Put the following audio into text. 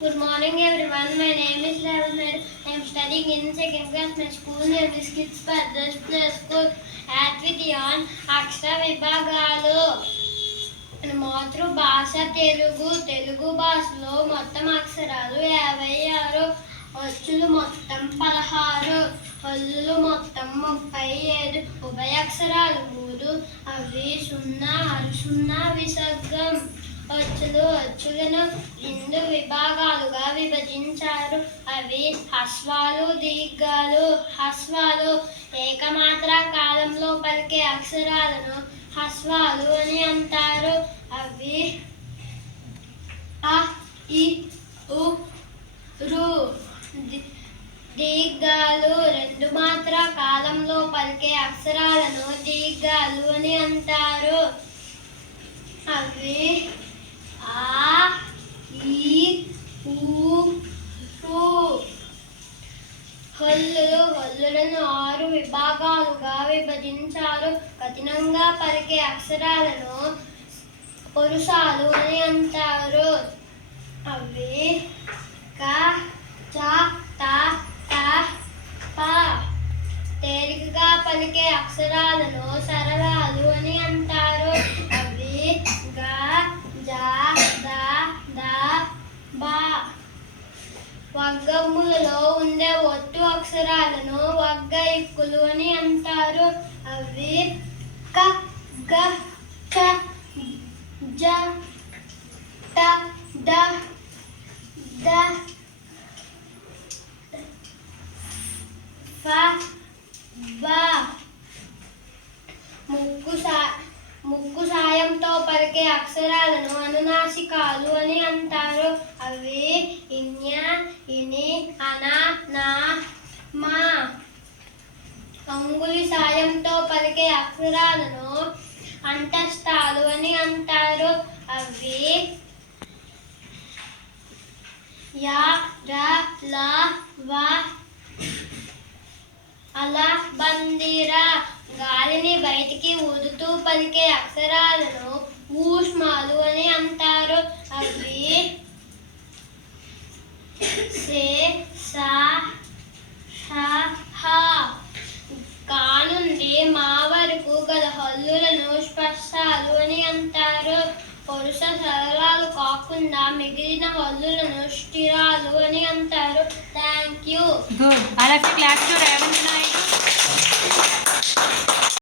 Good morning everyone. My name is Lavender. I am studying in second class. My school name is Kids Brothers Play School at Vidyan Akshara Vibhagalu. మాతృభాష తెలుగు భాషలో మొత్తం అక్షరాలు 56, అచ్చులు మొత్తం 16, హల్లులు మొత్తం 37, ఉభయాక్షరాలు 3, అవి 0, అరుసున్నా విసర్గం. అచ్చులను 2 విభాగాలుగా విభజించారు. అవి హ్రస్వాలు, దీర్ఘాలు. హ్రస్వాలు ఏకమాత్ర కాలంలో పలికే అక్షరాలను హ్రస్వాలు అని అంటారు. అవి అ, ఇ, ఉ, రు. దీర్ఘాలు 2 మాత్ర కాలంలో పలికే అక్షరాలను దీర్ఘాలు అని అంటారు. అవి ఆ, ఈ, ఊ, రు. హల్లులను 6 విభాగాలుగా విభజించారు. కఠినంగా పలికే అక్షరాలను వరుసాలు అని అంటారు. అవి క, చ, త, త, ప. తేలికగా పలికే అక్షరాలను సరళాలు అని అంటారు. అవి గ, జ, ద, ద, బ. వర్గములలో ఉండే ఒత్తు అక్షరాలను వర్గయిక్కులు అని అంటారు. అవి క, గ, చ, జ, ట, డ, ద, ఫ, బ. ముక్కు సాయంతో పలికే అక్షరాలను అనునాసికాలు అని అంటారు. అవి ఇన్య, ఇని, అన, నా, మా. అంగుళి సాయంతో పలికే అక్షరాలను అంతస్థాలు అని అంటారు. అవి యా, ర, ల, వ, అల, బందిర. గాలిని బయటికి ఊదుతూ పలికే అక్షరాలను ఊష్మాలు అని అంటారు. అవి సే, సా, ష, హ. కా నుండి మా వరకు గల హల్లులను స్పర్శాలు అని అంటారు. పరుష సరళాలు కాకుండా మిగిలిన హల్లులను స్థిరాలు అని అంటారు. Thank you. Good. I like to clap to Raven Naik.